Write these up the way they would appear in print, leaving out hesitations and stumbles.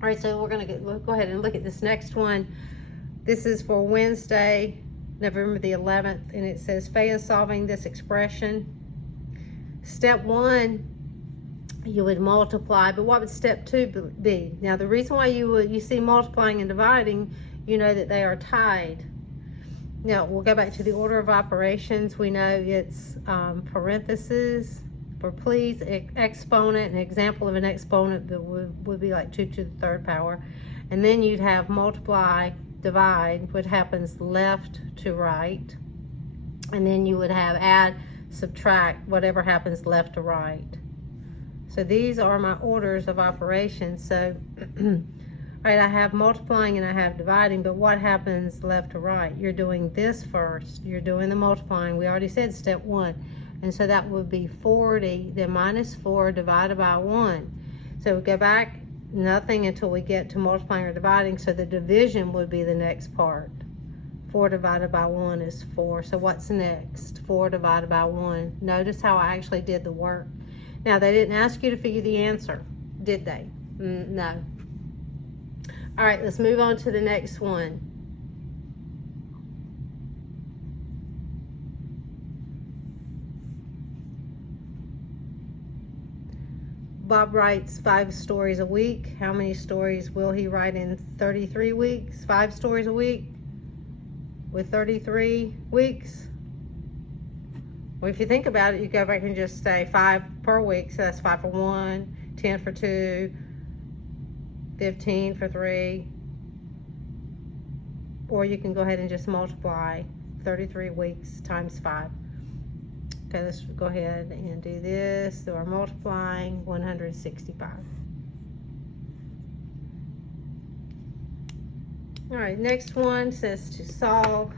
All right, so we'll go ahead and look at this next one. This is for Wednesday, November the 11th, and it says fail solving this expression. Step 1, you would multiply, but what would step 2 be? Now, the reason why you see multiplying and dividing, you know that they are tied. Now, we'll go back to the order of operations. We know it's parentheses for please, exponent. An example of an exponent that would be like 2 to the 3rd power. And then you'd have multiply, divide, what happens left to right. And then you would have add, subtract, whatever happens left to right. So these are my orders of operations. So, right, I have multiplying and I have dividing, but what happens left to right? You're doing this first. You're doing the multiplying. We already said step 1. And so that would be 40, then minus 4 divided by 1. So we go back, nothing until we get to multiplying or dividing. So the division would be the next part. 4 divided by 1 is 4. So what's next? 4 divided by 1. Notice how I actually did the work. Now, they didn't ask you to figure the answer, did they? No. All right, let's move on to the next one. Bob writes 5 stories a week. How many stories will he write in 33 weeks? 5 stories a week with 33 weeks? Well, if you think about it, you go back and just say 5 per week. So that's 5 for 1, 10 for 2, 15 for 3. Or you can go ahead and just multiply 33 weeks times 5. Okay, let's go ahead and do this. So we're multiplying 165. All right, next one says to solve.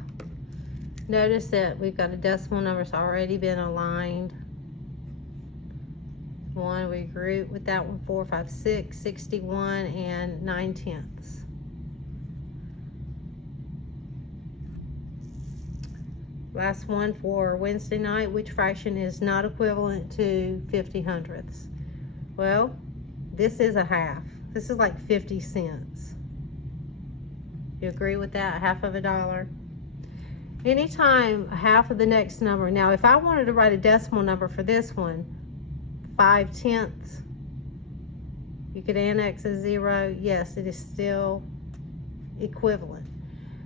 Notice that we've got a decimal number that's already been aligned. 1, we group with that one, 4, 5, 6, 61, and 9/10. Last one for Wednesday night. Which fraction is not equivalent to 50 hundredths? Well, this is a half. This is like 50 cents. You agree with that? Half of a dollar. Anytime half of the next number. Now, if I wanted to write a decimal number for this one, 5/10, you could annex a 0. Yes, it is still equivalent.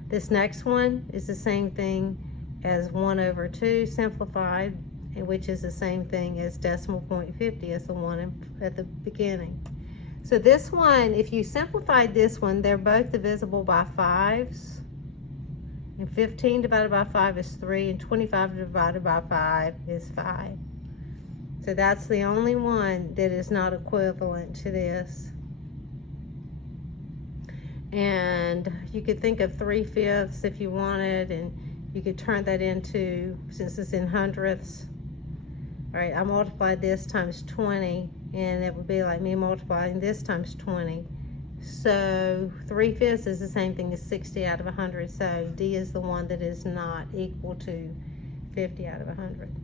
This next one is the same thing as 1/2 simplified, which is the same thing as decimal point 50 as the one at the beginning. So this one, if you simplified this one, they're both divisible by 5s. And 15 divided by 5 is 3, and 25 divided by 5 is 5. So that's the only one that is not equivalent to this. And you could think of 3/5 if you wanted, and you could turn that into, since it's in hundredths. All right, I multiplied this times 20, and it would be like me multiplying this times 20. So 3/5 is the same thing as 60 out of 100. So D is the one that is not equal to 50 out of 100.